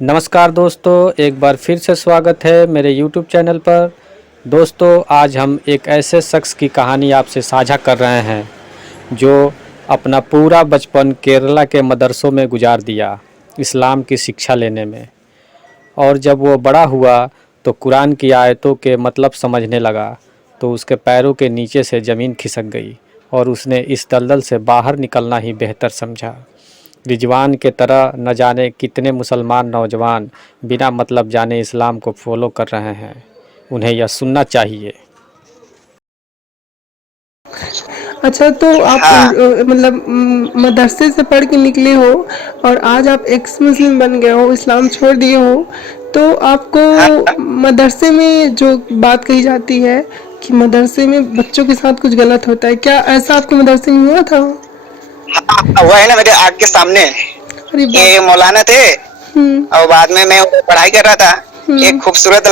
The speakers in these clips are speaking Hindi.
नमस्कार दोस्तों, एक बार फिर से स्वागत है मेरे YouTube चैनल पर। दोस्तों, आज हम एक ऐसे शख्स की कहानी आपसे साझा कर रहे हैं जो अपना पूरा बचपन केरला के मदरसों में गुजार दिया इस्लाम की शिक्षा लेने में। और जब वो बड़ा हुआ तो कुरान की आयतों के मतलब समझने लगा तो उसके पैरों के नीचे से ज़मीन खिसक गई और उसने इस दलदल से बाहर निकलना ही बेहतर समझा। रिजवान के तरह न जाने कितने मुसलमान नौजवान बिना मतलब जाने इस्लाम को फॉलो कर रहे हैं। उन्हें यह सुनना चाहिए। अच्छा, तो आप हाँ। मतलब मदरसे से पढ़ के निकले हो और आज आप एक्स मुस्लिम बन गए हो, इस्लाम छोड़ दिए हो। तो हाँ, आपको मदरसे में जो बात कही जाती है कि मदरसे में बच्चों के साथ कुछ गलत होता है, क्या ऐसा आपके मदरसे में हुआ था? हाँ, वो है ना मेरे आँख के सामने। अरे ये बाप। मौलाना थे हम्म। और बाद में मैं पढ़ाई कर रहा था। एक हम्म। खूबसूरत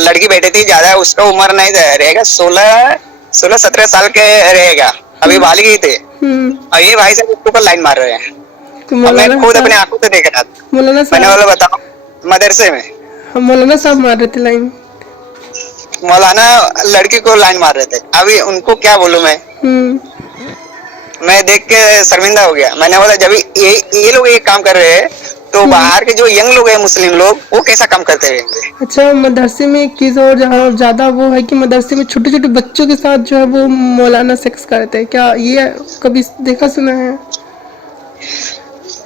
लड़की बैठी थी, ज्यादा उसका उम्र नहीं रहेगा, 16-17 साल के रहेगा, अभी हम्म। बालिग ही थे। हम्म। और ये भाई साहब उसके ऊपर लाइन मार रहे हैं तो और मैं मौलाना खुद अपने साहब। आंखों से देख रहा था। मौलाना मैंने साहब। बोला बताओ, मदरसे में हम मौलाना साहब मार रहे थे लाइन। मौलाना लड़की को लाइन मार रहे थे। अभी उनको क्या बोलूं हम्म। मैं देख के शर्मिंदा हो गया। मैंने बोला जब ये लोग ये काम कर रहे हैं तो हम्म। बाहर के जो यंग लोग हैं, मुस्लिम लोग, वो कैसा काम करते रहेंगे। अच्छा, मदरसे में एक चीज़ और जहाँ ज़्यादा वो है कि मदरसे में छोटे छोटे बच्चों के साथ जो है वो मौलाना सेक्स करते हैं, क्या ये कभी देखा सुना है?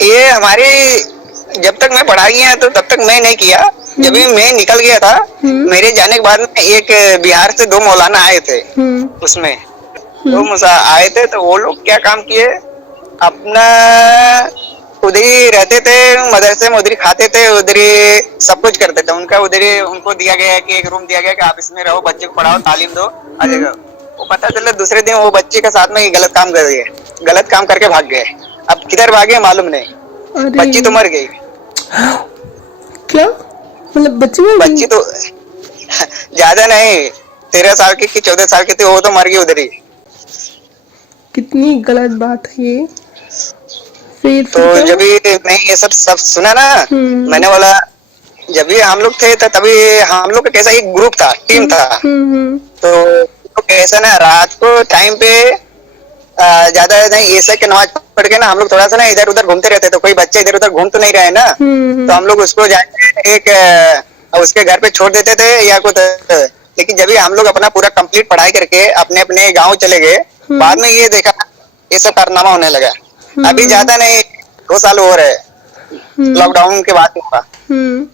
ये हमारे, जब तक मैं पढ़ाई किया तो तब तक मैं नहीं किया। जब भी हम्म। मैं निकल गया था, हम्म। मेरे जाने के बाद में एक बिहार से 2 मौलाना आए थे। हम्म। उसमें हम्म। 2 मुसा आए थे, तो वो लोग क्या काम किए, अपना उधर ही रहते थे, मदरसे में उधर ही खाते थे, उधर ही सब कुछ करते थे। उनका उधर ही उनको दिया गया है कि एक रूम दिया गया कि आप इसमें रहो, बच्चे को पढ़ाओ, तालीम दो, आ हम्म। जाएगा। वो पता चला दूसरे दिन वो बच्चे के साथ में ही गलत काम कर गए, गलत काम करके भाग गए। अब किधर भागे मालूम नहीं, अरे, बच्ची तो मर गई। क्या मतलब बच्चे में भी? बच्ची तो ज्यादा नहीं, 13 साल की कि 14 साल की थी, वो तो मर गई उधर ही। कितनी गलत बात है ये। फिर तो क्या जब हुआ? भी मैं ये सब सुना ना, हम्म। मैंने बोला, जब भी हम लोग थे तभी हम लोग का कैसा एक ग्रुप था, टीम हम्म। था। हम्म। तो कैसा ना रात को टाइम पे ज्यादा नहीं ऐसा कि नमाज पढ़ के ना हम लोग थोड़ा सा ना इधर उधर घूमते रहते। तो कोई बच्चे इधर उधर घूम तो नहीं रहे ना, तो हम्म। हम लोग उसको जाके एक उसके घर पे छोड़ देते थे या कुछ। लेकिन जब भी हम लोग अपना पूरा कंप्लीट पढ़ाई करके अपने अपने गांव चले गए, हम्म। बाद में ये देखा ये सब कारनामा होने लगा। अभी हम्म। ज्यादा नहीं, 2 साल हो रहे, हम्म। लॉकडाउन के बाद हुआ। हम्म।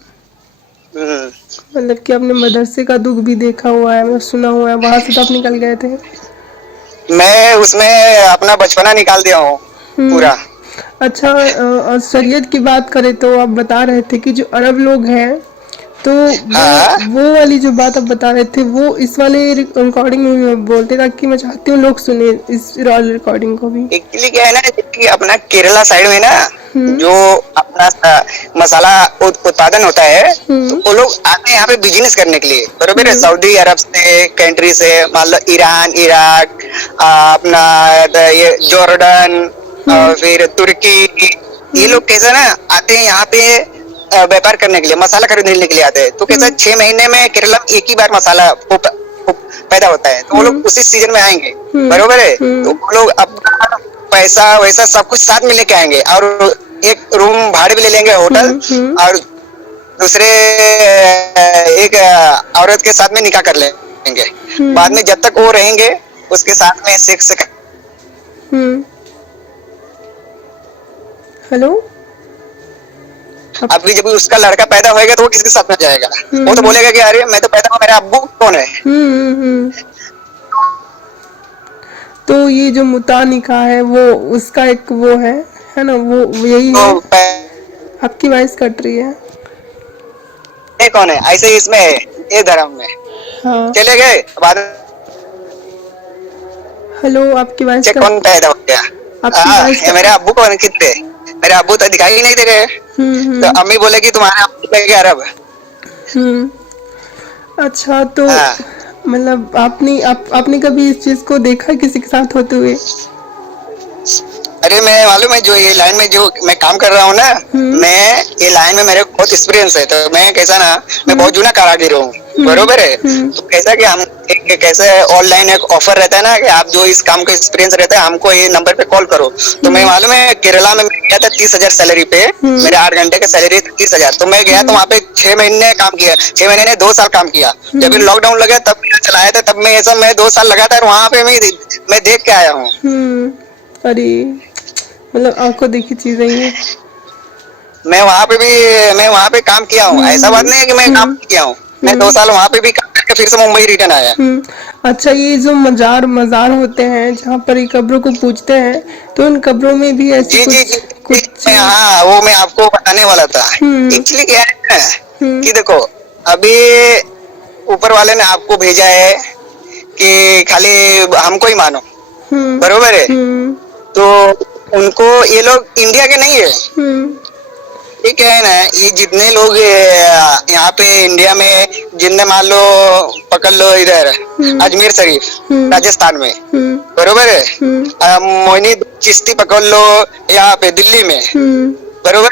हम्म। मतलब कि आपने मदरसे का दुख भी देखा हुआ है, मतलब सुना हुआ है, वहां से तो आप निकल गए थे। मैं उसमें अपना बचपना निकाल दिया हूँ हम्म। पूरा। अच्छा, और शरीयत की बात करें तो आप बता रहे थे कि जो अरब लोग हैं, तो हाँ, वो वाली जो बात आप बता रहे थे वो इस वाले रिकॉर्डिंग में भी बोलते, ताकि मैं चाहती हूँ लोग सुने इस वाले रिकॉर्डिंग को भी। एक्चुअली क्या है ना कि अपना केरला साइड में ना हम्म। जो अपना मसाला उत्पादन होता है, तो हम्म। वो लोग आते हैं यहाँ पे बिजनेस करने के लिए, बरोबर है। हम्म। सऊदी अरब से, कंट्री से, मान लो ईरान, इराक, अपना ये जॉर्डन हम्म। और फिर तुर्की, ये हम्म। लोग कैसे ना आते हैं यहाँ पे व्यापार करने के लिए, मसाला खरीदने के लिए आते हैं। तो कैसा हम्म। 6 महीने में केरला में एक ही बार मसाला पैदा होता है, तो वो लोग हम्म। उसी सीजन में आएंगे, हम्म। बरोबर है। तो हम्म। वो लोग अपना पैसा वैसा सब कुछ साथ में लेके आएंगे और एक रूम भाड़े भी ले लेंगे, होटल। हम्म। हम्म। और दूसरे एक औरत के साथ में निकाह कर लेंगे। बाद हम्म। में जब तक वो रहेंगे उसके साथ में सेक्स। हम्म। हेलो। आप। अभी जब उसका लड़का पैदा होएगा तो वो किसके साथ में जाएगा। वो तो हम्म। बोलेगा कि अरे मैं तो पैदा हुआ, मेरा अब्बू कौन है। हम्म। हम्म। तो ये जो मुता निकाह है वो उसका एक वो है ना, वो यही तो है। आपकी वॉइस कट रही है। कौन है, ऐसे ही इसमें है, ये धर्म में हाँ। चले गए बाद हेलो, आपकी वॉइस से कट। कौन पैदा हो गया। आपकी वॉइस ये मेरे कट। अब्बू कौन कितने, मेरे अब्बू तो दिखाई ही नहीं दे रहे। तो हम्म। अम्मी बोलेगी तुम्हारे अब्बू लगे अरब। हम्म। अच्छा, तो हाँ, मतलब आपने कभी इस चीज को देखा किसी के साथ होते हुए? अरे मैं मालूम है, जो ये लाइन में जो मैं काम कर रहा हूँ ना, मैं ये लाइन में मेरे को बहुत एक्सपीरियंस है। तो मैं कैसा ना, मैं बहुत जूना कारागिर हूँ, बरोबर है। तो कैसा कि हम कैसे ऑनलाइन एक ऑफर रहता है ना कि आप जो इस काम का एक्सपीरियंस रहता है हमको ये नंबर पे कॉल करो। तो मैं मालूम है केरला में मैं गया था 30,000 सैलरी पे, मेरे 8 घंटे का सैलरी 30,000। तो मैं गया तो वहाँ पे 6 महीने काम किया, 6 महीने ने 2 साल काम किया। जब ये लॉकडाउन लगा तब मैं चलाया था, तब मैं ये सब मैं 2 साल लगातार वहाँ पे मैं देख के आया हूँ। अरे मतलब आपको देखी चीजें ये। मैं वहाँ पे काम किया हूँ, ऐसा बात नहीं है कि मैं काम नहीं किया हूँ। मैं 2 साल वहाँ पे भी काम करके फिर से मुंबई रिटर्न आया। अच्छा, ये जो मजार होते हैं जहाँ पर ये कब्रों को पूजते हैं, तो इन कब्रों में भी ऐसी जी जी कुछ जी, हाँ वो मैं आपको बताने वाला था। एक्चुअली क्या है ना कि देखो, अभी ऊपर वाले ने आपको भेजा है कि खाली हमको ही मानो, बरोबर है। तो उनको, ये लोग इंडिया के नहीं है, ये क्या है ना, ये जितने लोग यहाँ पे इंडिया में, जितने मान लो पकड़ लो इधर अजमेर शरीफ राजस्थान में, बरोबर है। मोहिनी चिश्ती पकड़ लो यहाँ पे दिल्ली में, बरोबर।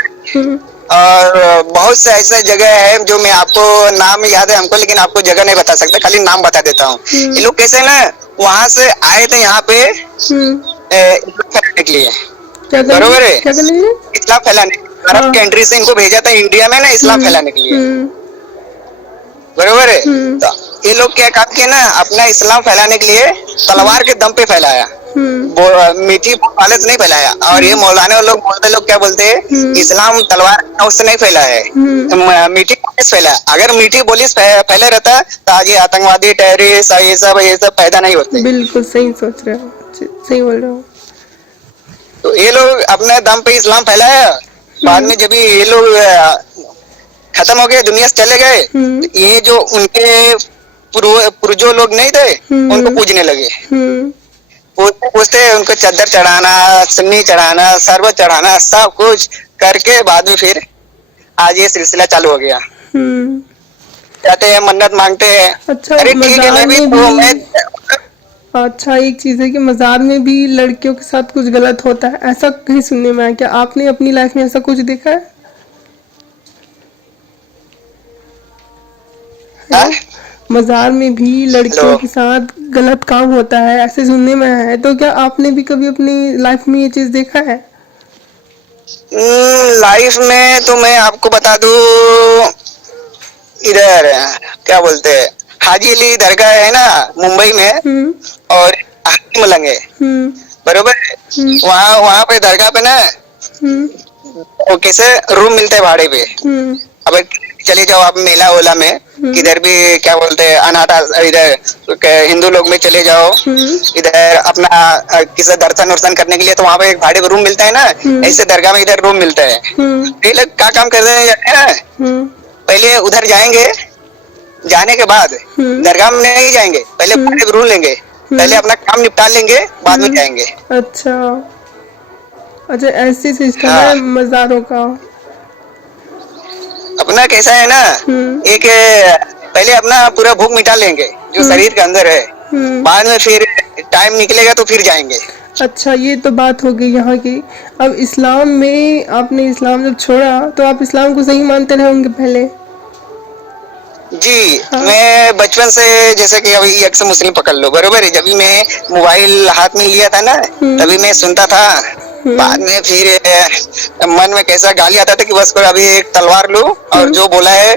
और बहुत से ऐसे जगह है जो मैं आपको नाम याद है हमको, लेकिन आपको जगह नहीं बता सकता, खाली नाम बता देता हूँ। ये लोग कैसे ना वहां से आए थे यहाँ पे फैलाने के लिए, बरोबर है, इस्लाम फैलाने। अरब कंट्री से इनको भेजा था इंडिया में ना इस्लाम फैलाने के लिए, बरोबर है। तो ये लोग क्या काम किए ना, अपना इस्लाम फैलाने के लिए तलवार के दम पे फैलाया, मीठी बोलने से नहीं फैलाया। और ये मौलाना लोग बोलते, लोग क्या बोलते हैं, इस्लाम तलवार से नहीं फैला है, मीठी बोली से फैला। अगर मीठी बोली से फैले रहता तो आज ये आतंकवादी टेररिस्ट ये सब पैदा नहीं होते। बिल्कुल सही सोच रहे हो, सही बोल रहे हो। तो ये लोग अपने दम पे इस्लाम फैलाया, बाद में जब ये लोग खत्म हो गए, दुनिया से चले गए, तो ये जो उनके पूर्वजों लोग नहीं थे उनको पूजने लगे। पूछते उनको चद्दर चढ़ाना, सुन्नी चढ़ाना, शरबत चढ़ाना, सब कुछ करके बाद में फिर आज ये सिलसिला चालू हो गया। जाते हैं, मन्नत मांगते हैं। अच्छा, अरे ठीक है, मैं भी अच्छा, एक चीज है कि मजार में भी लड़कियों के साथ कुछ गलत होता है, ऐसा कहीं सुनने में आया। क्या आपने अपनी लाइफ में ऐसा कुछ देखा है? मजार में भी लड़कियों के साथ गलत काम होता है, ऐसे सुनने में आया है। तो क्या आपने भी कभी अपनी लाइफ में ये चीज देखा है? लाइफ में तो मैं आपको बता दूं, इधर क्या बोलते हैं, हाजी अली दरगाह है ना मुंबई में, और हाजी मलंग है, बरोबर। वहाँ पे दरगाह पे ना वो कैसे रूम मिलते हैं भाड़े पे। अब चले जाओ आप मेला ओला में, किधर भी क्या बोलते हैं अनाथ, इधर हिंदू लोग में चले जाओ, इधर अपना किसी दर्शन वर्शन करने के लिए, तो वहाँ पे एक भाड़े पे रूम मिलता है ना, ऐसे दरगाह में इधर रूम मिलता है। ये लोग क्या काम करते हैं, पहले उधर जाएंगे, जाने के बाद दरगाह में नहीं जाएंगे, पहले भाड़े पे रूम लेंगे, पहले अपना काम निपटा लेंगे, बाद में जाएंगे। अच्छा अच्छा, ऐसी सिस्टम है मज़ारों का। अपना कैसा है ना, एक पहले अपना पूरा भूख मिटा लेंगे जो शरीर के अंदर है, बाद में फिर टाइम निकलेगा तो फिर जाएंगे। अच्छा, ये तो बात हो गई यहाँ की। अब इस्लाम में आपने इस्लाम जब छोड़ा तो आप इस्लाम को सही मानते रहे होंगे पहले? जी मैं बचपन से, जैसे कि अभी एक से मुस्लिम पकड़ लो, बरोबर है। जब भी मैं मोबाइल हाथ में लिया था ना, तभी मैं सुनता था। बाद में फिर मन में कैसा गाली आता था कि बस अभी एक तलवार लूं और जो बोला है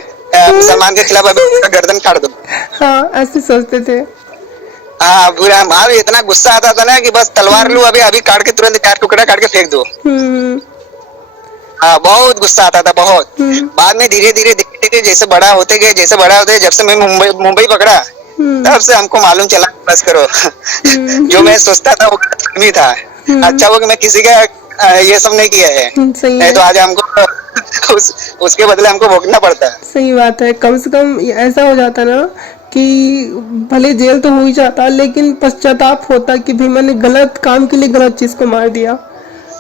मुसलमान के खिलाफ अभी गर्दन काट दो। हाँ, ऐसे सोचते थे। हाँ, पूरा मार, इतना गुस्सा आता था ना कि बस तलवार लूं अभी काट के तुरंत 4 टुकड़ा काट के फेंक दो। हाँ, बहुत गुस्सा आता था, बहुत। बाद में धीरे धीरे जैसे बड़ा होते गए, जब से मैं मुंबई पकड़ा, तब से हमको मालूम चला, बस करो जो मैं सोचता था वो गलतफहमी था। अच्छा वो कि मैं किसी का ये सब नहीं किया है, नहीं तो आज हमको उसके बदले हमको भोगना पड़ता है। सही बात है। कम से कम ऐसा हो जाता ना कि भले जेल तो हो ही जाता, लेकिन पश्चाताप होता कि भाई मैंने गलत काम के लिए गलत चीज को मार दिया।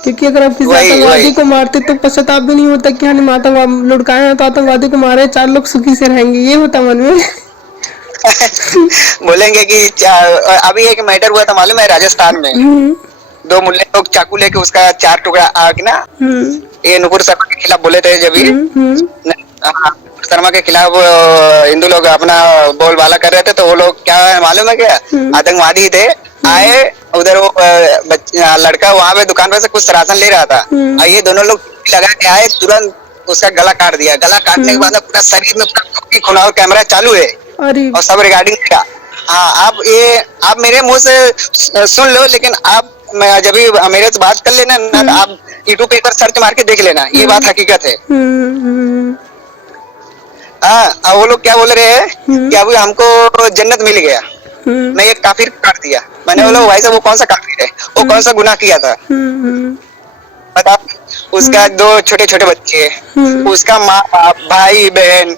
क्योंकि अगर आप किसी आतंकवादी को मारते तो पश्चाताप भी नहीं होता कि हमने माता लुढ़काया तो आतंकवादी को मारे, 4 लोग सुखी से रहेंगे, ये होता मन में। बोलेंगे कि अभी एक मैटर हुआ था मालूम है राजस्थान में, दो मुल्ले लोग चाकू लेके उसका 4 टुकड़ा आग ना, ये नुपुर शर्मा के खिलाफ बोले थे जब भी, हाँ, शर्मा के खिलाफ हिंदू लोग अपना बोलबाला कर रहे थे, तो वो लोग क्या मालूम है क्या, आतंकवादी थे, आए उधर, वो लड़का वहां पे दुकान पे से कुछ राशन ले रहा था, और ये दोनों लोग लगा के आए, तुरंत उसका गला काट दिया। गला काटने के बाद पूरा शरीर में पूरा खून, और कैमरा चालू है और सब रिकॉर्डिंग का। हाँ, आप मेरे मुंह से सुन लो, लेकिन आप जब भी मेरे से बात कर लेना ना, तो आप यूट्यूब पे एक बार सर्च मार के देख लेना, ये बात हकीकत है। हाँ, वो लोग क्या बोल रहे हैं कि अभी हमको जन्नत मिल गया, मैं एक काफिर काट दिया। मैंने बोला भाई साहब वो कौन सा काफिर है, वो कौन सा गुनाह किया था बता। उसका 2 छोटे छोटे बच्चे, उसका माँ बाप भाई बहन,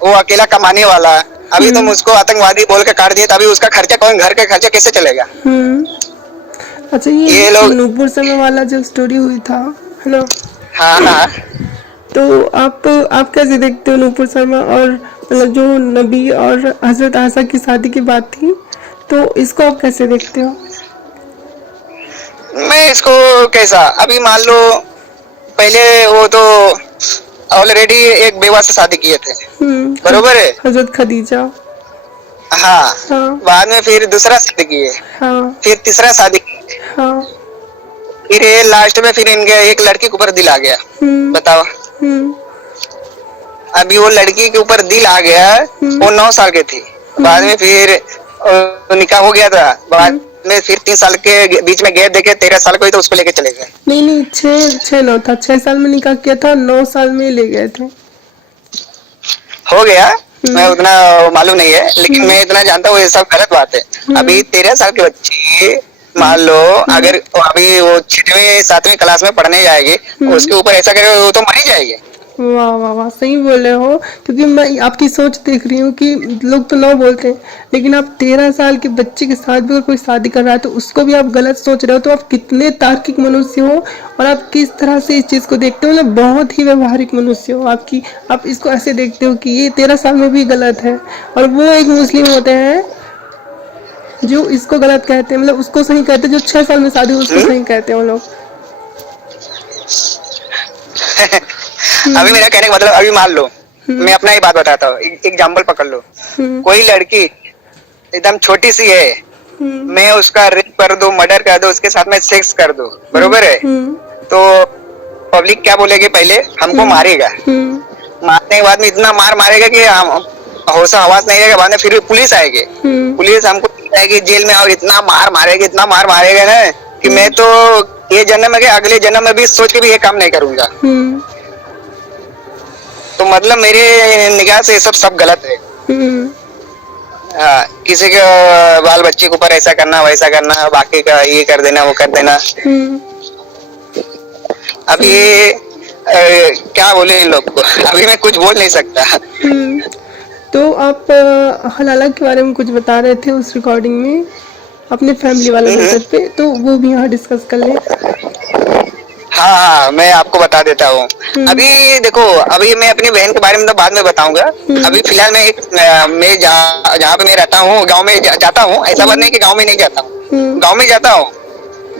वो अकेला कमाने वाला, अभी तुम उसको आतंकवादी बोल के काट दिए, तो अभी उसका खर्चा कौन, घर का खर्चा कैसे चलेगा। अच्छा, ये लोग नूपुर शर्मा वाला जो स्टोरी हुई था, है ना? हाँ हाँ। तो आप कैसे देखते हो नूपुर शर्मा, और मतलब जो नबी और हजरत आयशा की शादी की बात थी, तो इसको आप कैसे देखते हो? मैं इसको कैसा, अभी मान लो पहले वो तो ऑलरेडी एक बेवा से शादी किए थे, बरोबर है, हजरत खदीजा। हाँ, बाद में फिर दूसरा शादी किए, फिर तीसरा शादी किए, फिर ये लास्ट में फिर इनके एक लड़की के ऊपर दिल आ गया, बताओ। अभी वो लड़की के ऊपर दिल आ गया, वो 9 साल की थी, बाद में फिर निकाह हो गया था, बाद में फिर 3 साल के बीच में गैप देके 13 साल को ही तो उसको लेके चले गए। नहीं, 6 था, 6 साल में निकाह किया था, 9 साल में ले गए थे। हो गया, मैं उतना मालूम नहीं है, लेकिन मैं इतना जानता हूँ ये सब गलत बात है। अभी 13 साल के बच्चे मान लो, अगर अभी वो 6वीं 7वीं क्लास में पढ़ने जाएगी, उसके ऊपर ऐसा करे वो तो मर ही जाएगी। वाह वाह वाह, सही बोले हो, क्योंकि मैं आपकी सोच देख रही हूँ कि लोग तो 9 बोलते हैं, लेकिन आप 13 साल के बच्चे के साथ भी अगर कोई शादी कर रहा है तो उसको भी आप गलत सोच रहे हो, तो आप कितने तार्किक मनुष्य हो, और आप किस तरह से इस चीज़ को देखते हो, मतलब बहुत ही व्यवहारिक मनुष्य हो। आप इसको ऐसे देखते हो कि ये 13 साल में भी गलत है, और वो एक मुस्लिम होते हैं जो इसको गलत कहते हैं, मतलब उसको सही कहते हैं, जो 6 साल में शादी उसको सही कहते हैं वो लोग। अभी मेरा कहने का मतलब, अभी मान लो मैं अपना ही बात बताता हूँ, एग्जाम्पल पकड़ लो, कोई लड़की एकदम छोटी सी है, मैं उसका रेप कर दूं, मर्डर कर दूं, उसके साथ में सेक्स कर दूं, बरोबर है, तो पब्लिक क्या बोलेगी, पहले हमको मारेगा, मारने के बाद में इतना मार मारेगा कि होशा आवाज नहीं रहेगा, बाद में फिर पुलिस आएगी, पुलिस हमको आएगी जेल में, और इतना मार मारेगा, इतना मार मारेगा ना कि मैं तो ये जन्म में, अगले जन्म में भी सोच के भी ये काम नहीं करूंगा। तो मतलब मेरे निगाह से ये सब गलत है। किसी के बाल बच्चे के ऊपर ऐसा करना, वैसा करना, बाकी का ये कर देना, वो कर देना। अब ये क्या बोले इन लोग को, अभी मैं कुछ बोल नहीं सकता। तो आप हलाला के बारे में कुछ बता रहे थे उस रिकॉर्डिंग में, अपने फैमिली वाले मैटर पे, तो वो भी यहाँ डिस्कस कर लें। हाँ, मैं आपको बता देता हूँ। अभी देखो, अभी मैं अपनी बहन के बारे में तो बाद में बताऊंगा। अभी फिलहाल मैं जहाँ पे मैं रहता हूँ, गांव में जाता हूँ। ऐसा बात नहीं कि गांव में नहीं जाता हूँ, गांव में जाता हूँ,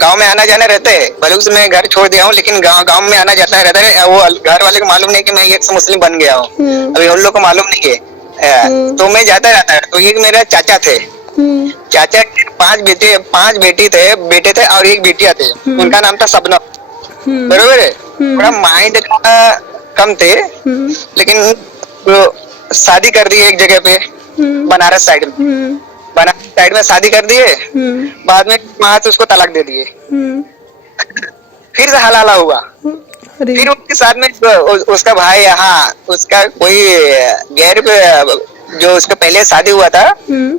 गांव में आना जाना रहता है। भले उसमें घर छोड़ दिया हूँ, लेकिन गांव में आना जाता रहता है। वो घर वाले को मालूम नहीं कि मैं एक मुस्लिम बन गया हूँ, अभी उन लोग को मालूम नहीं है, तो मैं जाता रहता है। तो ये मेरा चाचा थे, चाचा के 5 बेटे थे और 1 बेटिया थे। उनका नाम था सबनम, बरोबर है। थोड़ा माइंड कम थे, लेकिन शादी कर दी एक जगह पे, बनारस साइड में शादी कर दिए। बाद में वहां से उसको तलाक दे दिए। फिर से हलाला हुआ। फिर उसके साथ में उसका भाई, हाँ, उसका कोई गैर जो उसका पहले शादी हुआ था,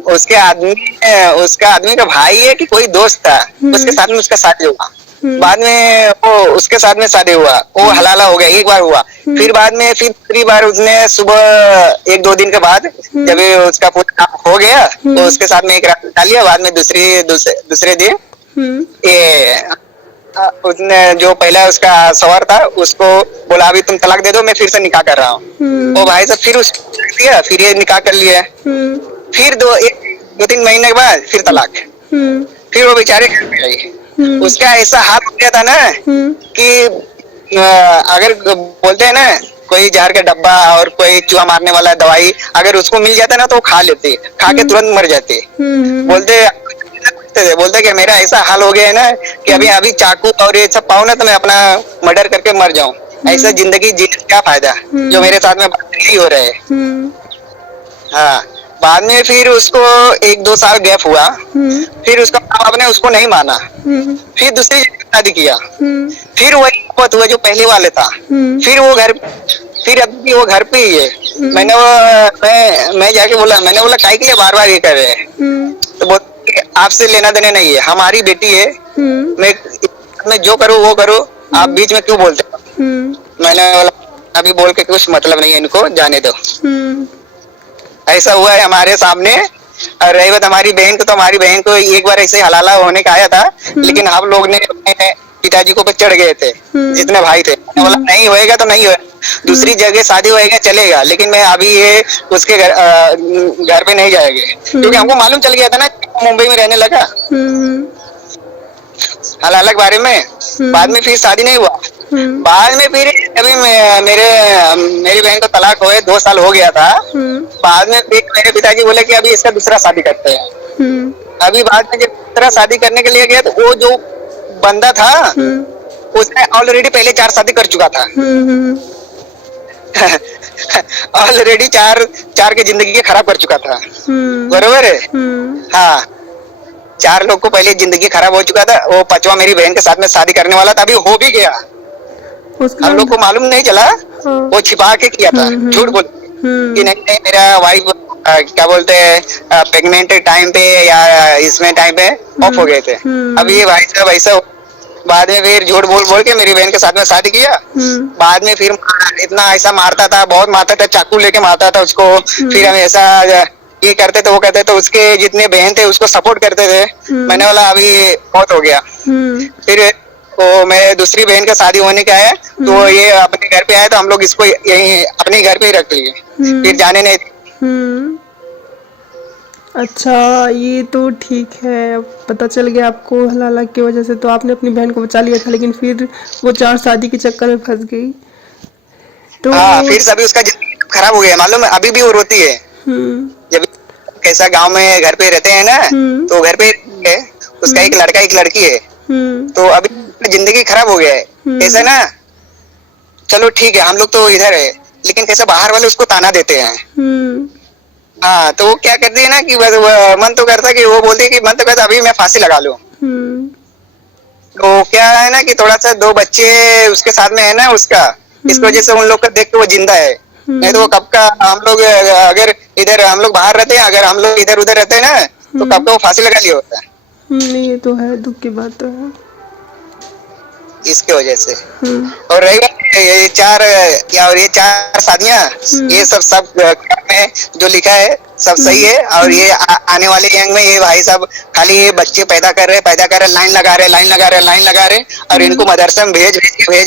उसका आदमी का भाई है कि कोई दोस्त था, उसके साथ में उसका शादी हुआ। बाद में वो उसके साथ में शादी हुआ, वो हलाला हो गया, एक बार हुआ। फिर बाद में फिर दूसरी बार उसने सुबह 1-2 दिन के बाद जब उसका पूरा काम हो गया, तो उसके साथ में एक रात डाल लिया। बाद में दूसरे दिन ये उसने जो पहला उसका सवार था, उसको बोला अभी तुम तलाक दे दो, मैं फिर से निकाह कर रहा हूँ। वो भाई साहब फिर उसको दिया, फिर ये निकाह कर लिया। फिर 2-3 महीने के बाद फिर तलाक। फिर वो बेचारे घर पे आई, उसका ऐसा हाल हो गया था ना कि अगर बोलते हैं ना कोई जहर का डब्बा और कोई चूहा मारने वाला दवाई अगर उसको मिल जाता ना तो वो खा लेते, खा के तुरंत मर जाते। बोलते कि मेरा ऐसा हाल हो गया है ना कि अभी अभी चाकू और ये सब पाऊं ना तो मैं अपना मर्डर करके मर जाऊं। ऐसा जिंदगी जीने का क्या फायदा, जो मेरे साथ में यही हो रहा है। हाँ, बाद में फिर उसको 1-2 साल गैप हुआ, फिर उसका माँ बाप ने उसको नहीं माना, फिर दूसरी जगह शादी किया, फिर वही बात हुआ जो पहले वाले था, फिर अभी वो घर पे ही है। मैं जाके बोला, मैंने बोला काहे के लिए बार बार ये कर रहे हैं, तो बोलते आपसे लेना देना नहीं है, हमारी बेटी है, मैं जो करूँ वो करूँ, आप बीच में क्यों बोलते हो। मैंने बोला अभी बोल के कुछ मतलब नहीं है, इनको जाने दो। ऐसा हुआ है हमारे सामने। और रही बात हमारी बहन को, तो हमारी बहन को एक बार ऐसे हलाला होने का आया था, लेकिन हम लोग ने अपने पिताजी को पे चढ़ गए थे, जितने भाई थे। बोला नहीं होएगा तो नहीं होएगा, दूसरी जगह शादी होएगा चलेगा, लेकिन मैं अभी ये उसके घर पे नहीं जाएंगे, क्योंकि हमको मालूम चल गया था ना मुंबई में रहने लगा हलाला के बारे में। बाद में फिर शादी नहीं हुआ। बाद में फिर अभी मेरी बहन को तलाक हुए 2 साल हो गया था। बाद में फिर मेरे पिताजी बोले कि अभी इसका दूसरा शादी करते हैं। अभी बाद में जब दूसरा शादी करने के लिए गया तो वो जो बंदा था उसने ऑलरेडी पहले 4 शादी कर चुका था। ऑलरेडी चार की जिंदगी खराब कर चुका था। बरोबर है। हाँ, 4 लोग को पहले जिंदगी खराब हो चुका था। वो 5वां मेरी बहन के साथ में शादी करने वाला था, अभी हो भी गया। हम लोग को मालूम नहीं चला। वो छिपा के किया था, झूठ बोल कि नहीं मेरा वाइफ क्या बोलते हैं प्रेग्नेंट टाइम पे या इसमें टाइम पे ऑफ हो गए थे। अब ये भाई साहब ऐसा बाद में फिर झूठ बोल बोल के मेरी बहन के साथ में शादी किया। बाद में फिर इतना ऐसा मारता था, बहुत मारता था, चाकू लेके मारता था उसको। फिर हम ऐसा ये करते थे वो करते थे, उसके जितने बहन थे उसको सपोर्ट करते थे। मैंने बोला अभी बहुत हो गया। फिर तो मैं दूसरी बहन का शादी होने का है तो ये अपने घर पे आया तो हम लोग इसको यहीं अपने घर पे ही रख लिए, फिर जाने नहीं। अच्छा, ये तो ठीक है, पता चल गया आपको हलाला की वजह से, तो आपने अपनी बहन को बचा लिया था, लेकिन फिर वो 4 शादी के चक्कर में फंस गई। तो हाँ, फिर सभी उसका खराब हो गया, मालूम है। अभी भी वो रोती है। जब कैसा गांव में घर पे रहते हैं ना, तो घर पे उसका एक लड़का एक लड़की है, तो अभी जिंदगी खराब हो गया है। कैसा ना, चलो ठीक है हम लोग तो इधर है, लेकिन कैसे बाहर वाले उसको ताना देते हैं। हाँ, तो वो क्या करती है ना कि मन तो करता कि वो बोलती है कि मन तो करता अभी मैं फांसी लगा लूं। तो क्या है ना कि थोड़ा सा 2 बच्चे उसके साथ में है ना उसका, इस वजह से उन लोग का देख के वो जिंदा है। नहीं तो वो कब का, हम लोग अगर इधर हम लोग बाहर रहते हैं, अगर हम लोग इधर उधर रहते हैं ना तो कब का वो फांसी लगा लिया होता है। नहीं, ये तो है, दुख की बात तो है इसके वजह से। और रही बात ये 4 शादियां, ये सब में जो लिखा है सब सही है। और ये आने वाले यंग में ये भाई साहब खाली ये बच्चे पैदा कर रहे, लाइन लगा रहे और इनको मदरसे में भेज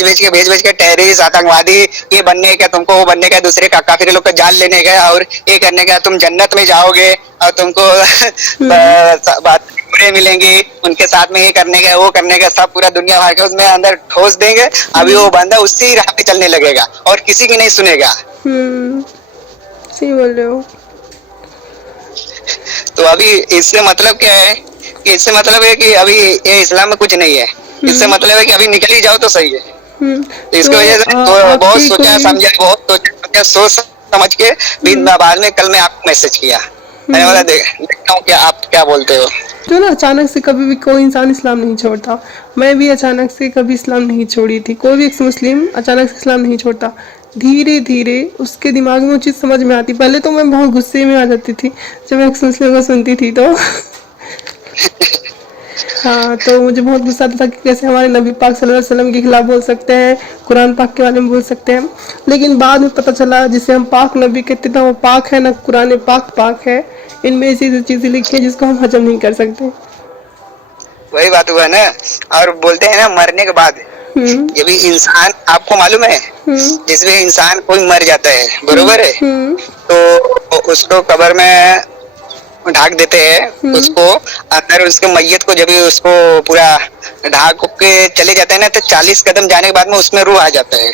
भेज के टेररिस्ट आतंकवादी ये बनने का, तुमको वो बनने का, दूसरे काफिर लोग का जान लेने का और ये करने का, तुम जन्नत में जाओगे और तुमको बात मिलेंगी, उनके साथ में ये करने का वो करने का, सब पूरा दुनिया भर के उसमें अंदर ठोस देंगे। अभी वो बंदा उसी राह पे चलने लगेगा और किसी की नहीं सुनेगा। सही बोल रहे हो। तो अभी इससे मतलब क्या है कि इससे मतलब है कि अभी ये इस्लाम में कुछ नहीं है। इससे मतलब है कि अभी निकल ही जाओ तो सही है। इसकी वजह से बहुत सोचा समझा, सोच समझ के बाद में कल मैं आपको मैसेज किया। मैंने बोला देखता हूँ क्या आप क्या बोलते हो। तो ना अचानक से कभी भी कोई इंसान इस्लाम नहीं छोड़ता। मैं भी अचानक से कभी इस्लाम नहीं छोड़ी थी। कोई भी एक मुस्लिम अचानक से इस्लाम नहीं छोड़ता। धीरे धीरे उसके दिमाग में वो चीज़ समझ में आती। पहले तो मैं बहुत गुस्से में आ जाती थी जब मैं एक मुस्लिम को सुनती थी तो हाँ, तो मुझे बहुत गुस्सा आता था कि कैसे हमारे नबी पाक सल्लल्लाहु अलैहि वसल्लम के खिलाफ बोल सकते हैं, कुरान पाक के बारे में बोल सकते हैं। लेकिन बाद में पता चला जिसे हम पाक नबी कहते थे वो पाक है ना, कुरान पाक है। इनमें ऐसी चीज़ें लिखी है जिसको हम हजम नहीं कर सकते। वही बात हुआ ना। और बोलते हैं ना मरने के बाद ये भी इंसान, आपको मालूम है जिस भी इंसान कोई मर जाता है, बरोबर है, तो उसको कब्र में ढाक देते हैं उसको अंदर, उसके मैयत को जब भी उसको पूरा ढाक के चले जाते हैं ना, तो 40 कदम जाने के बाद में उसमें रूह आ जाता है।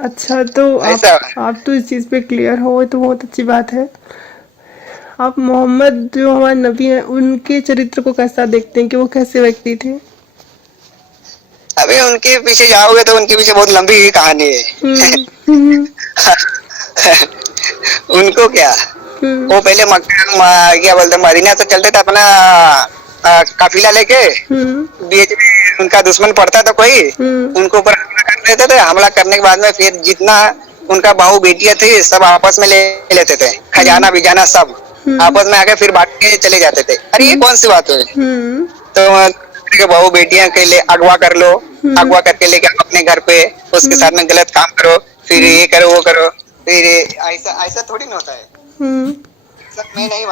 अच्छा, तो ऐसा आप तो इस चीज़ पे क्लियर हो, तो बहुत अच्छी बात है। आप मोहम्मद जो हमारे नबी हैं उनके चरित्र को कैसा देखते हैं कि वो कैसे व्यक्ति थे? अभी उनके पीछे जाओगे तो उनके पीछे बहुत लंबी कहानी है। उनको क्या, वो पहले क्या बोलते हैं, मदीना से चलते थे अपना काफिला लेके, बीच में उनका दुश्मन पड़ता था कोई, उनको ऊपर हमला कर देते थे। हमला करने के बाद में फिर जितना उनका बहू बेटियां थी सब आपस में ले लेते थे, खजाना बिजाना सब आपस में आके फिर बांट के चले जाते थे। अरे ये कौन सी बात हुई? तो बहू बेटियां के लिए अगवा कर लो, अगवा करके लेके अपने घर पे उसके साथ में गलत काम करो, फिर ये करो वो करो, फिर ऐसा ऐसा थोड़ी ना होता है। सब मैं नहीं,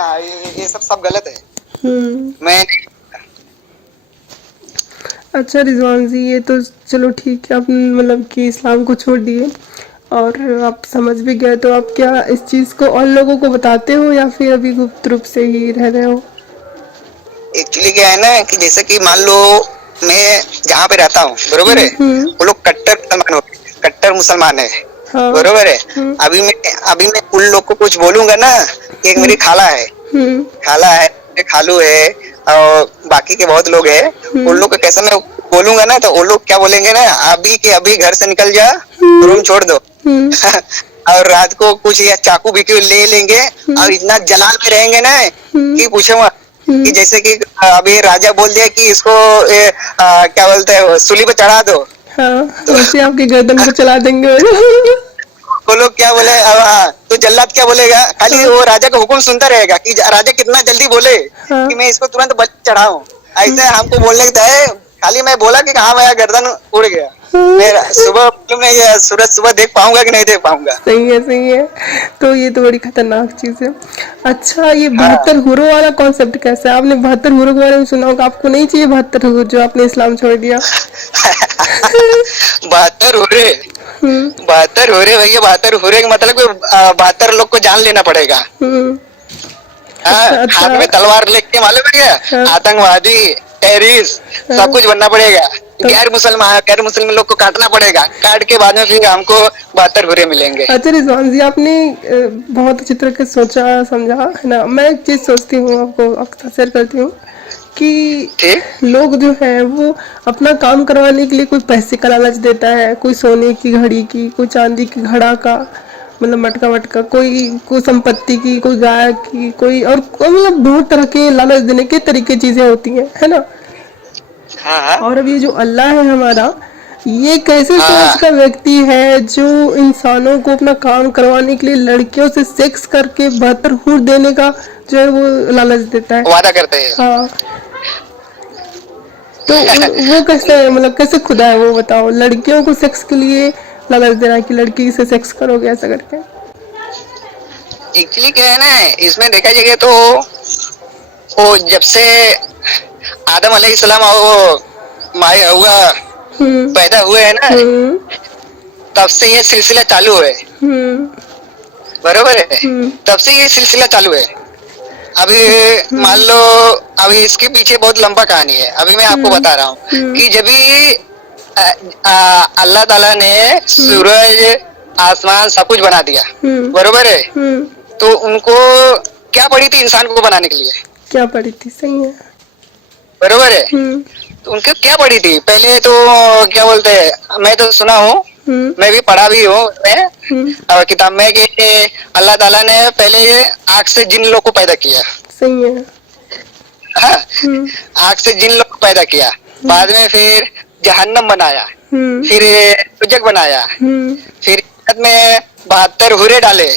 ये सब गलत है। मैं अच्छा रिजवान जी, ये तो चलो ठीक है, आपने मतलब कि इस्लाम को छोड़ दिए और आप समझ भी गए, तो आप क्या इस चीज़ को और लोगों को बताते हो या फिर अभी गुप्त रूप से ही रह रहे हो? एक्चुअली क्या है ना कि जैसे कि मान लो मैं जहाँ पे रहता हूँ, बरोबर है, वो लोग कट्टर मुसलमान है, हाँ। बरोबर है। अभी मैं उन लोग को कुछ बोलूंगा ना, एक मेरी खाला है, खालू है और बाकी के बहुत लोग हैं, उन लोग को कैसे मैं बोलूंगा ना, तो वो लोग क्या बोलेंगे ना, अभी के अभी घर से निकल जा, रूम छोड़ दो। और रात को कुछ या चाकू भी ले लेंगे और इतना जलाल में रहेंगे ना कि पूछो मत, कि जैसे कि अभी राजा बोल दिया कि इसको क्या बोलते हैं, सूली पे चढ़ा दो, तो वैसे आपकी गर्दन को चला देंगे। वो लोग क्या बोले, तो जल्लाद क्या बोलेगा, खाली वो राजा का हुक्म सुनता रहेगा कि राजा कितना जल्दी बोले कि मैं इसको तुरंत बच चढ़ाऊं। ऐसे हमको बोलने लगता है, खाली मैं बोला कि हाँ मेरा गर्दन उड़ गया, मेरा सुबह में सूरज सुबह देख पाऊंगा कि नहीं देख पाऊंगा। सही है, सही है। तो ये तो बड़ी खतरनाक चीज है। अच्छा, ये 72 हुरों वाला कॉन्सेप्ट कैसा है? आपने 72 हुरों के बारे में सुना होगा, आपको नहीं चाहिए 72 हुर जो आपने इस्लाम छोड़ दिया? 72 हुरे, 72 हुरे भैया, 72 हुरे का मतलब 72 लोग को जान लेना पड़ेगा। अच्छा। हाथ में तलवार लेके, मालूम है क्या, आतंकवादी टेररिस्ट सब कुछ बनना पड़ेगा। गैर मुसलमान लोग को काटना पड़ेगा, काट के बाद में फिर हमको 72 हुरे मिलेंगे। अच्छा रिजवान जी, आपने बहुत अच्छी तरह से सोचा समझा है ना। मैं एक चीज सोचती हूँ, आपको अक्सर शेयर करती हूँ कि लोग जो है वो अपना काम करवाने के लिए कोई पैसे का लालच देता है, कोई सोने की घड़ी की, कोई चांदी की घड़ा का, मतलब मटका, कोई संपत्ति की, कोई गाय की, कोई और मतलब बहुत तरह के लालच देने के तरीके चीजें होती हैं, है ना। और अब ये जो अल्लाह है हमारा, ये कैसे सोच का व्यक्ति है जो इंसानों को अपना काम करवाने के लिए लड़कियों से सेक्स करके 72 हूर देने का जो है वो लालच देता है, वादा करते हैं। हाँ, तो वो कैसे, मतलब कैसे खुदा है वो, बताओ। लड़कियों को सेक्स के लिए लालच दे रहा है कि लड़की से सेक्स करोगे ऐसा करके। एक्चुअली क्या है ना, इसमें देखा जाएगा तो वो जब से आदम अलैहिस्सलाम हुआ पैदा हुए है ना, तब से ये सिलसिला चालू है, बरोबर है, तब से ये सिलसिला चालू है। अभी मान लो, अभी इसके पीछे बहुत लंबा कहानी है। अभी मैं आपको बता रहा हूँ कि जब भी अल्लाह ताला ने सूरज आसमान सब कुछ बना दिया, बरोबर है, तो उनको क्या पड़ी थी इंसान को बनाने के लिए? क्या पड़ी थी? सही है, बरोबर है। तो उनके क्या पड़ी थी? पहले तो क्या बोलते हैं, मैं तो सुना हूँ, मैं भी पढ़ा भी हूँ किताब में कि अल्लाह ताला ने पहले आग से जिन लोग को पैदा किया। सही है। आग से जिन लोग को पैदा किया, बाद में फिर जहन्नम बनाया, फिर दोजख बनाया, फिर में 72 हुरे डाले,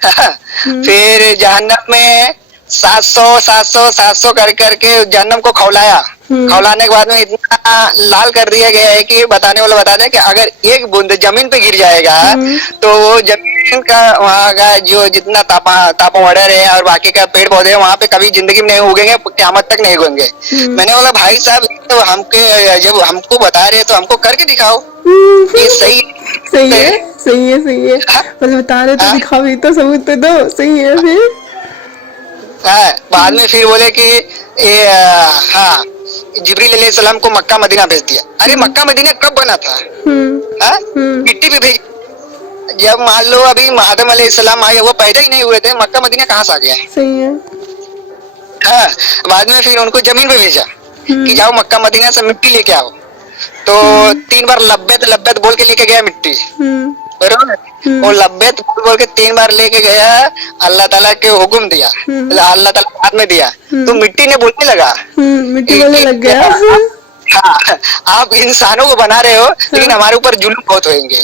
फिर जहन्नम में 700 कर करके जहन्नम को खौलाया। खौलाने के बाद में इतना लाल कर दिया गया है कि बताने वाला बता दे कि अगर एक बूंद जमीन पे गिर जाएगा तो वो जमीन का वहाँ का जो जितना तापमात्रा है और बाकी का पेड़ पौधे वहाँ पे कभी जिंदगी में नहीं उगेंगे, क़यामत तक नहीं उगेंगे। मैंने बोला भाई साहब, तो हमके जब हमको बता रहे तो हमको करके दिखाओ। ये सही है, मतलब बता रहे तो दिखाओ भी तो, सबूत तो दो। सही है। फिर हाँ, बाद में फिर बोले कि ये हाँ, जिब्रील अलैहिस्सलाम को मक्का मदीना भेज दिया। अरे मक्का मदीना कब बना था? हाँ, मिट्टी भी भेज। जब मान लो अभी आदम अलैहिस्सलाम आए, वो पैदा ही नहीं हुए थे, मक्का मदीना कहाँ से आ गया? सही है। हाँ, बाद में फिर उनको जमीन पे भेजा कि जाओ मक्का मदीना से मिट्टी लेके आओ। तो 3 बार लब्बैत लब्बैत बोल के लेके गया मिट्टी, बरोबर। वो लब्बैत बोल के 3 बार लेके गया, अल्लाह ताला के हुक्म दिया, अल्लाह ताला हाथ में दिया, तो मिट्टी ने बोलने लगा, मिट्टी बोलने लग गया। हाँ, आप इंसानों को बना रहे हो लेकिन हमारे ऊपर जुल्म बहुत होंगे।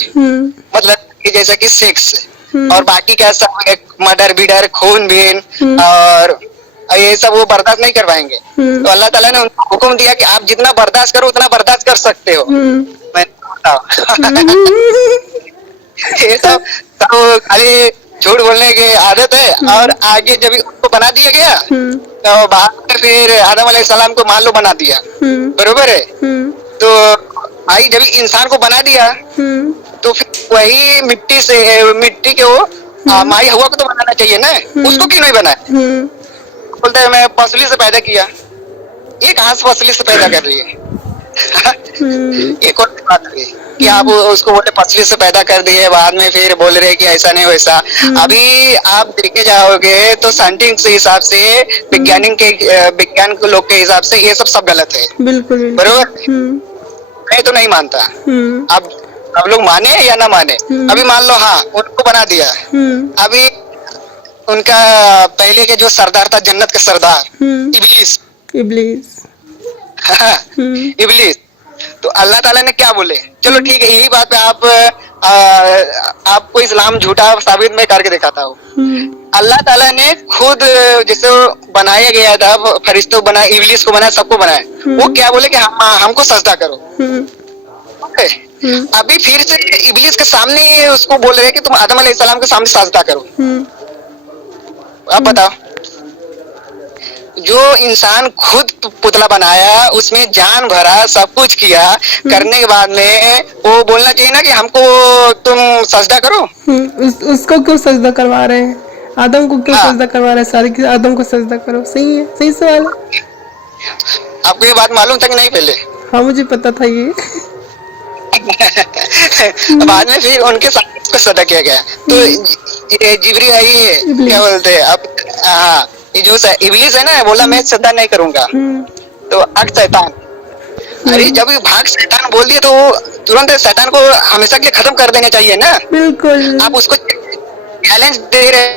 मतलब कि जैसा कि सेक्स और बाकी क्या सब मर्डर बीडर खून बीन और ये सब वो बर्दाश्त नहीं कर पाएंगे। तो अल्लाह ताला ने उनको हुक्म दिया कि आप जितना बर्दाश्त करो उतना बर्दाश्त कर सकते हो। मैं बताओ ये सब तो खाली झूठ बोलने की आदत है। और आगे जब उसको बना दिया गया तो बाद में फिर आदम अलैहिस्सलाम को मान लो बना दिया, बरोबर है। तो भाई जब इंसान को बना दिया तो फिर वही मिट्टी के वो माई हवा को तो बनाना चाहिए ना, उसको क्यों नहीं बनाया? बोलते हैं मैं पसली से पैदा किया। ये कहाँ से पसली से पैदा कर रही है? ये कौन सी बात है कि आप उसको बोले पसली से पैदा कर दिए, बाद में फिर बोल रहे कि ऐसा नहीं वैसा। अभी आप देखे जाओगे तो साइंटिस्ट के हिसाब से, विज्ञान के लोग के हिसाब से ये सब गलत है, बिल्कुल बरोबर। मैं तो नहीं मानता। अब लोग माने या ना माने, अभी मान लो हाँ उनको बना दिया। अभी उनका पहले के जो सरदार था, जन्नत का सरदार इब्लीस, इब्लीस, तो अल्लाह ताला ने क्या बोले, चलो ठीक है यही बात पे आपको इस्लाम झूठा साबित मैं करके दिखाता हूँ। अल्लाह ताला ने खुद जैसे बनाया गया था, फरिश्तों बनाया, इब्लीस को बनाया, सबको बनाया, वो क्या बोले कि हमको सजदा करो। अभी फिर से इब्लीस के सामने उसको बोल रहे हैं कि तुम आदम अलैहिस्सलाम के सामने सजदा करो। आप बताओ, जो इंसान खुद पुतला बनाया, उसमें जान भरा, सब कुछ किया, करने के बाद में वो बोलना चाहिए ना कि हमको तुम सजदा करो। उसको क्यों सजदा करवा रहे हैं? आदम को क्यों सजदा करवा रहे हैं? सारे की आदम को सजदा करो। सही है, सही सवाल है। आपको ये बात मालूम था कि नहीं पहले? हाँ मुझे पता था ये। बाद में फिर उनके साथ उसको सजदा किया गया। तो ये जिब्रील आई है, क्या बोलते हैं अब, हाँ ये जो इब्लीस है ना, बोला मैं सजदा नहीं करूंगा, तो अक शैतान। अरे जब भाग शैतान बोल दिया तो तुरंत शैतान को हमेशा के लिए खत्म कर देना चाहिए ना। बिल्कुल। आप उसको चैलेंज दे रहे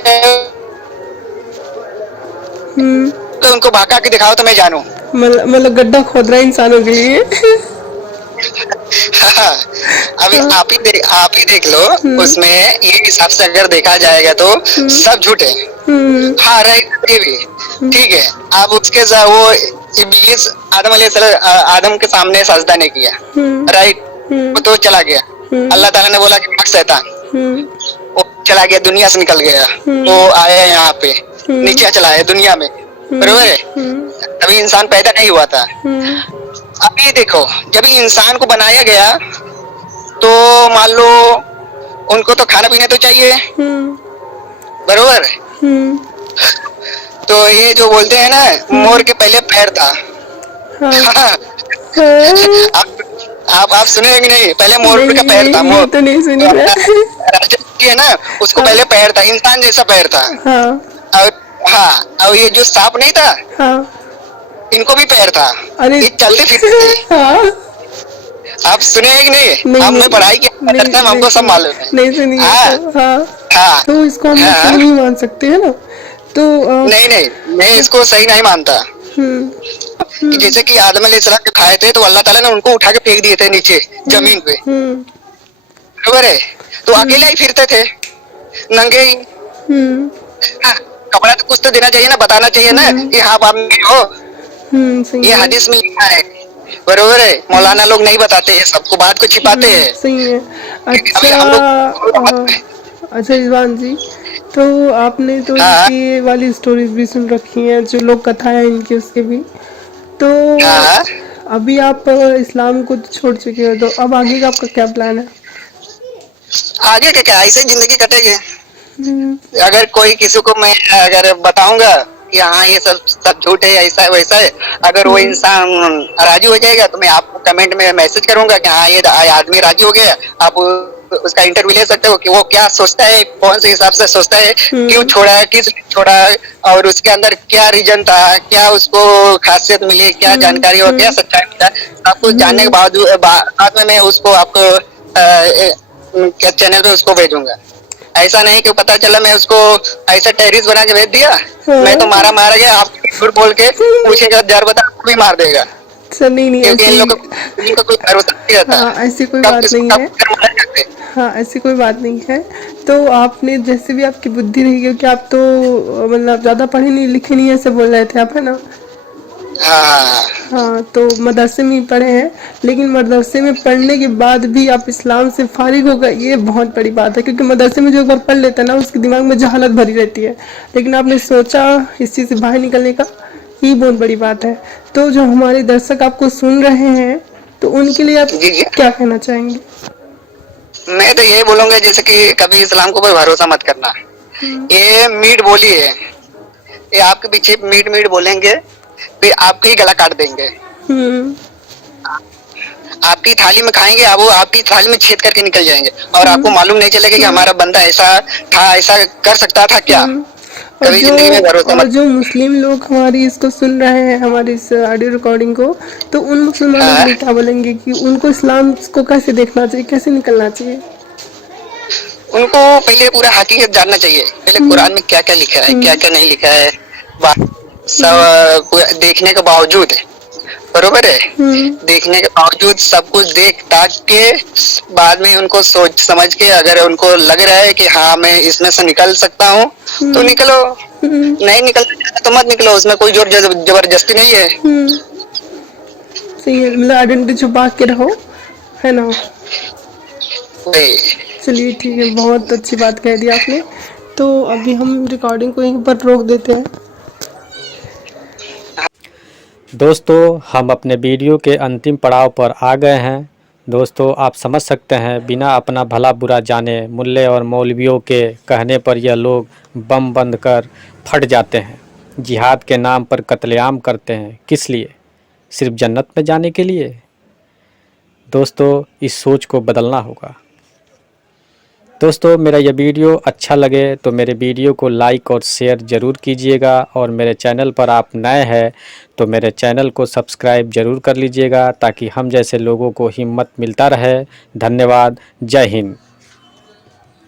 तो उनको भागा के दिखाओ तो मैं जानू। मतलब गड्ढा खोद रहा है इंसानों के लिए। अभी आप ही देख लो, उसमें ये हिसाब से अगर देखा जाएगा तो सब झूठे। हाँ राइट, ये भी ठीक है। अब उसके साथ वो इब्लीस आदम के सामने सजदा नहीं किया, राइट, वो तो चला गया। अल्लाह ताला ने बोला कि भाग शैतान, वो चला गया, दुनिया से निकल गया। वो आया यहाँ पे, नीचे चला है दुनिया में, बरोबर है। अभी इंसान पैदा नहीं हुआ था। अभी देखो, जब इंसान को बनाया गया तो मान लो उनको तो खाना पीना तो चाहिए, बरोबर। तो ये जो बोलते हैं ना, मोर के पहले पैर था। आप सुने कि नहीं? पहले मोर का पैर था, मोर तो नहीं सुनी है ना, उसको पहले पैर था, इंसान जैसा पैर था। और ये जो सांप नहीं था, इनको भी पैर था, ये चलते फिरते थे। आप सुने कि नहीं? हमने पढ़ाई किया करते हैं, हमको सब मालूम है। नहीं सुनी। तो इसको हम सही नहीं मान सकते है ना। तो नहीं, मैं इसको सही नहीं मानता। कि जैसे कि आदम अलैहिस्सलाम खाए थे तो अल्लाह ताला ने उनको उठा के फेंक दिए थे नीचे जमीन पे, बराबर है। तो अकेले ही फिरते थे, नंगे ही। कपड़ा तो कुछ तो देना चाहिए ना, बताना चाहिए ना कि हाँ आप हो। ये हदीस में लिखा है, बरोबर है। मौलाना लोग नहीं बताते हैं, सबको बात को छिपाते हैं। सही है। अच्छा रिजवान जी, तो आपने तो ये वाली स्टोरीज भी सुन रखी हैं, जो लोग कथाएं हैं इनकी, उसके भी। तो अभी आप इस्लाम को तो छोड़ चुके हो, तो अब आगे का आपका क्या प्लान है? आगे का क्या, ऐसे जिंदगी कटेगी। अगर कोई किसी को मैं अगर बताऊंगा कि हाँ ये सब सब झूठ है, ऐसा है वैसा है, अगर वो इंसान राजी हो जाएगा तो मैं आपको कमेंट में मैसेज करूंगा कि हाँ ये आदमी राजी हो गया, आप उसका इंटरव्यू ले सकते हो कि वो क्या सोचता है, कौन से हिसाब से सोचता है, क्यों छोड़ा, किस लिए छोड़ा, और उसके अंदर क्या रीजन था, क्या उसको खासियत मिली, क्या जानकारी और क्या सच्चाई मिला, सब कुछ जानने के बाद में मैं उसको आपको क्या चैनल पे उसको भेजूंगा। ऐसा नहीं कि पता चला मैं उसको ऐसा टेररिस्ट बना के भेज दिया, मैं तो मारा मारा गया, आप झूठ बोल के पूछेगा जर बता आपको भी मार देगा, सर नहीं नहीं क्योंकि इन ऐसी, लोगों को इनका कोई भरोसा नहीं रहता। हाँ ऐसी कोई कब बात किसको नहीं कब है। मना करते हैं। हाँ ऐसी कोई बात नहीं है। तो आपने जैसे भी आपकी बुद्धि रही, क्योंकि आप तो मतलब ज़्यादा पढ़े नहीं लिखे नहीं ऐसे बोल रहे थे आप, है ना? हाँ हाँ तो मदरसे में ही पढ़े हैं, लेकिन मदरसे में पढ़ने के बाद भी आप इस्लाम से फारिग हो गए, ये बहुत बड़ी बात है। क्योंकि मदरसे में जो एक बार पढ़ लेता है ना, उसके दिमाग में जहालत भरी रहती है, लेकिन आपने सोचा इस चीज़ से बाहर निकलने का, ये बहुत बड़ी बात है। तो जो हमारे दर्शक आपको सुन रहे हैं, तो उनके लिए आप जी जी, क्या कहना चाहेंगे? मैं तो ये बोलूंगा जैसे कि कभी इस्लाम को कोई भरोसा मत करना, ये मीट बोली है, ये आपके पीछे मीट मीट बोलेंगे, फिर आपका ही गला काट देंगे, हम्म आपकी थाली में खाएंगे, आप वो आपकी थाली में छेद करके निकल जाएंगे, और आपको मालूम नहीं चलेगा कि हमारा बंदा ऐसा था, ऐसा कर सकता था क्या। और कभी जो जिंदगी में भरोसा और मत। जो मुस्लिम लोग हमारी इसको सुन रहे हैं, हमारी इस ऑडियो रिकॉर्डिंग को, तो उन मुसलमानों के हाँ, लिए क्या बोलेंगे कि उनको इस्लाम को कैसे देखना चाहिए, कैसे निकलना चाहिए? उनको पहले पूरा हकीकत जानना चाहिए, पहले कुरान में क्या क्या लिखा है, क्या क्या नहीं लिखा है, सब देखने के बावजूद, बरोबर है, देखने के बावजूद सब कुछ देख ताक के बाद में उनको सोच समझ के, अगर उनको लग रहा है कि हाँ मैं इसमें से निकल सकता हूँ तो निकलो, नहीं निकलना चाहते तो मत निकलो, उसमें कोई जोर जबरदस्ती नहीं है। सही है, मतलब आइडेंटिटी छुपा के रहो, है ना? वही। चलिए ठीक है, बहुत अच्छी बात कह दी आपने। तो अभी हम रिकॉर्डिंग को यहीं पर रोक देते हैं। दोस्तों हम अपने वीडियो के अंतिम पड़ाव पर आ गए हैं। दोस्तों आप समझ सकते हैं, बिना अपना भला बुरा जाने मुल्ले और मौलवियों के कहने पर यह लोग बम बंद कर फट जाते हैं, जिहाद के नाम पर कत्लेआम करते हैं। किस लिए? सिर्फ जन्नत में जाने के लिए? दोस्तों इस सोच को बदलना होगा। दोस्तों मेरा यह वीडियो अच्छा लगे तो मेरे वीडियो को लाइक और शेयर ज़रूर कीजिएगा, और मेरे चैनल पर आप नए हैं तो मेरे चैनल को सब्सक्राइब ज़रूर कर लीजिएगा, ताकि हम जैसे लोगों को हिम्मत मिलता रहे। धन्यवाद। जय हिंद।